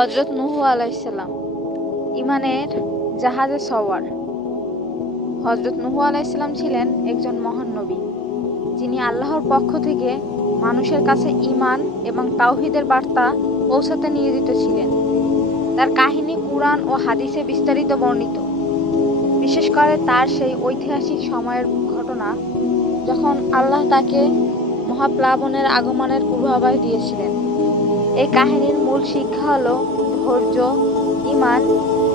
হজরত নুহু আলাইসাল্লাম ইমানের জাহাজে সওয়ার। হজরত নুহু আলাইসাল্লাম ছিলেন একজন মহান নবী, যিনি আল্লাহর পক্ষ থেকে মানুষের কাছে ইমান এবং তাওহিদের বার্তা পৌঁছাতে নিয়োজিত ছিলেন। তার কাহিনী কুরআন ও হাদিসে বিস্তারিত বর্ণিত। বিশেষ করে তার সেই ঐতিহাসিক সময়ের ঘটনা, যখন আল্লাহ তাকে মহাপ্লাবনের আগমনের পূর্বাভাস দিয়েছিলেন। এই কাহিনীর মূল শিক্ষা হলো ধৈর্য ইমান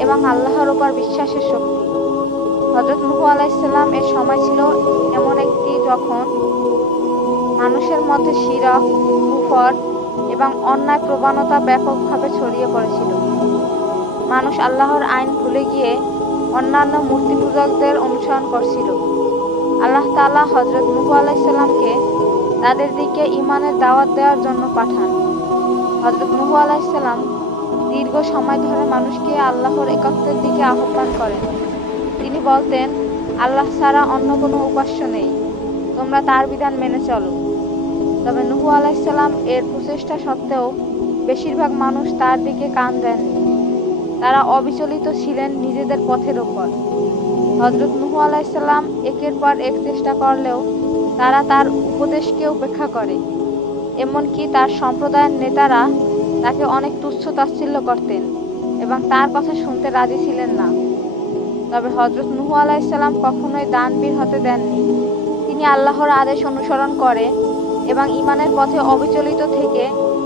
এবং আল্লাহর ওপর বিশ্বাসের শক্তি। হজরত মুহু আলাইসাল্লাম এর সময় ছিল এমন একটি যখন মানুষের মধ্যে শিরক কুফর এবং অন্যায় প্রবণতা ব্যাপকভাবে ছড়িয়ে পড়েছিল। মানুষ আল্লাহর আইন ভুলে গিয়ে অন্যান্য মূর্তি পূজকদের অনুসরণ করছিল। আল্লাহ তাআলা হজরত নুহু আলাইসাল্লামকে তাদের দিকে ইমানের দাওয়াত দেওয়ার জন্য পাঠান। হজরত নুহু আলাইসাল্লাম দীর্ঘ সময় ধরে মানুষকে আল্লাহর একত্বের দিকে আহ্বান করেন। তিনি বলতেন, আল্লাহ ছাড়া অন্য কোনো উপাস্য নেই। তোমরা তার বিধান মেনে চলো। তবে নুহু আলাইসাল্লাম এর প্রচেষ্টা সত্ত্বেও বেশিরভাগ মানুষ তার দিকে কান দেননি। তারা অবিচলিত ছিলেন নিজেদের পথের ওপর হজরত নুহু আলাইসাল্লাম একের পর এক চেষ্টা করলেও তারা তার উপদেশকে উপেক্ষা করে। এমনকি তার সম্প্রদায়ের নেতারা তাকে অনেক তুচ্ছ তাচ্ছিল্য করতেন এবং তার কথা শুনতে রাজি ছিলেন না। তবে হজরত নুহু আলাইসাল্লাম কখনোই দানবীর হতে দেননি। তিনি আল্লাহর আদেশ অনুসরণ করে এবং ইমানের পথে অবিচলিত থেকে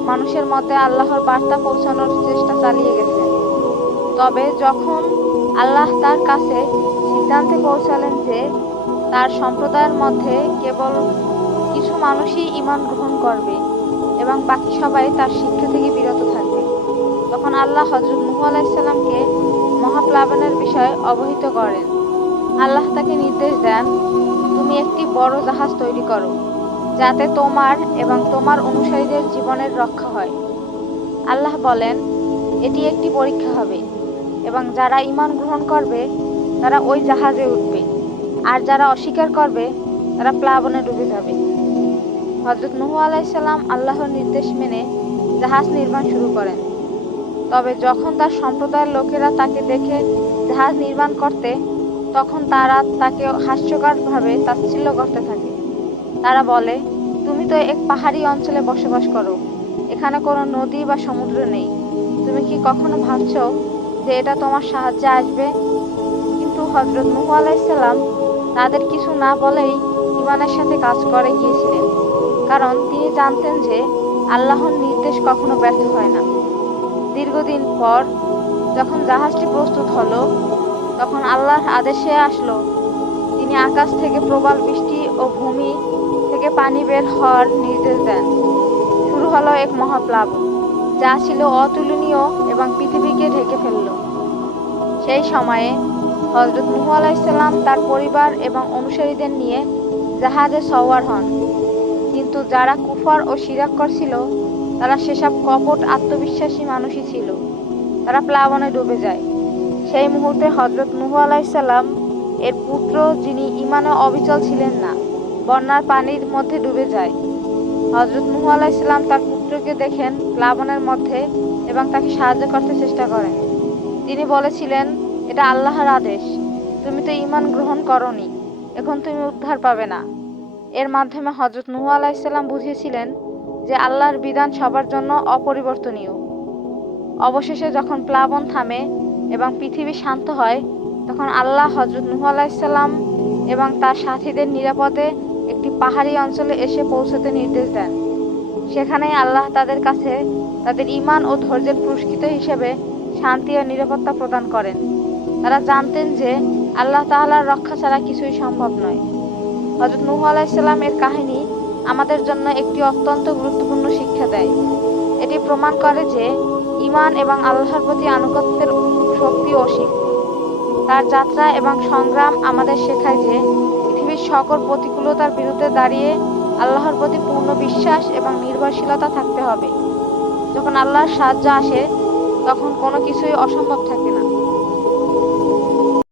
মানুষের মতে আল্লাহর বার্তা পৌঁছানোর চেষ্টা চালিয়ে গেছেন। তবে যখন আল্লাহ তার কাছে সিদ্ধান্তে পৌঁছালেন যে তার সম্প্রদায়ের মধ্যে কেবল কিছু মানুষই ইমান গ্রহণ করবে এবং বাকি সবাই তার শিক্ষা থেকে বিরত থাকবে। তখন আল্লাহ হজরত নুহু আলাইসাল্লামকে মহাপ্লাবনের বিষয়ে অবহিত করেন। আল্লাহ তাকে নির্দেশ দেন, তুমি একটি বড় জাহাজ তৈরি করো, যাতে তোমার এবং তোমার অনুসারীদের জীবনের রক্ষা হয়। আল্লাহ বলেন, এটি একটি পরীক্ষা হবে, এবং যারা ইমান গ্রহণ করবে, তারা ওই জাহাজে উঠবে, আর যারা অস্বীকার করবে, তারা প্লাবনে ডুবে যাবে। হজরত নুহু আলাইসাল্লাম আল্লাহর নির্দেশ মেনে জাহাজ নির্মাণ শুরু করেন। তবে যখন তার সম্প্রদায়ের লোকেরা তাকে দেখে জাহাজ নির্মাণ করতে, তখন তারা তাকে হাস্যকরভাবে তাচ্ছিল্য করতে থাকে। তারা বলে, তুমি তো এক পাহাড়ি অঞ্চলে বসবাস করো, এখানে কোনো নদী বা সমুদ্র নেই। তুমি কি কখনো ভাবছ যে এটা তোমার সাহায্যে আসবে? কিন্তু হজরত নুহু আলাইসাল্লাম তাদের কিছু না বলেই ইমানের সাথে কাজ করে গিয়েছিলেন। কারণ তিনি জানতেন যে আল্লাহর নির্দেশ কখনো ব্যর্থ হয় না। দীর্ঘদিন পর যখন জাহাজটি প্রস্তুত হলো, তখন আল্লাহর আদেশে আসলো, তিনি আকাশ থেকে প্রবল বৃষ্টি ও ভূমি থেকে পানি বের হওয়ার নির্দেশ দেন। শুরু হলো এক মহাপ্লাবন যা ছিল অতুলনীয় এবং পৃথিবীকে ঢেকে ফেলল। সেই সময়ে হজরত নুহু আলাইসাল্লাম তার পরিবার এবং অনুসারীদের নিয়ে জাহাজে সওয়ার হন। কিন্তু যারা কুফার ও সিরাক্কর ছিল, তারা সেসব কপট আত্মবিশ্বাসী মানুষই ছিল। তারা প্লাবনে ডুবে যায়। সেই মুহূর্তে হজরত নুহু আলাইসাল্লাম এর পুত্র, যিনি ইমানে অবিচল ছিলেন না, বন্যার পানির মধ্যে ডুবে যায়। হজরত নুহু আলাইসাল্লাম তার পুত্রকে দেখেন প্লাবনের মধ্যে এবং তাকে সাহায্য করতে চেষ্টা করেন। তিনি বলেছিলেন, এটা আল্লাহর আদেশ। তুমি তো ইমান গ্রহণ করনি। এখন তুমি উদ্ধার পাবে না। এর মাধ্যমে হজরত নুহু আলাইসাল্লাম বুঝিয়েছিলেন যে আল্লাহর বিধান সবার জন্য অপরিবর্তনীয়। অবশেষে যখন প্লাবন থামে এবং পৃথিবী শান্ত হয়, তখন আল্লাহ হজরত নুহু আলাইসাল্লাম এবং তার সাথীদের নিরাপদে একটি পাহাড়ি অঞ্চলে এসে পৌঁছতে নির্দেশ দেন। সেখানেই আল্লাহ তাদের কাছে তাদের ইমান ও ধৈর্যের পুরস্কৃত হিসেবে শান্তি ও নিরাপত্তা প্রদান করেন। তারা জানতেন যে আল্লাহ তাআলার রক্ষা ছাড়া কিছুই সম্ভব নয়। হজরত নুহু আলাইসাল্লাম এর কাহিনী আমাদের জন্য একটি অত্যন্ত গুরুত্বপূর্ণ শিক্ষা দেয়। এটি প্রমাণ করে যে ইমান এবং আল্লাহর প্রতি আনুগত্যের শক্তি অসীম। তার যাত্রা এবং সংগ্রাম আমাদের শেখায় যে পৃথিবীর সকল প্রতিকূলতার বিরুদ্ধে দাঁড়িয়ে আল্লাহর প্রতি পূর্ণ বিশ্বাস এবং নির্ভরশীলতা থাকতে হবে। যখন আল্লাহর সাহায্য আসে, তখন কোনো কিছুই অসম্ভব থাকে না।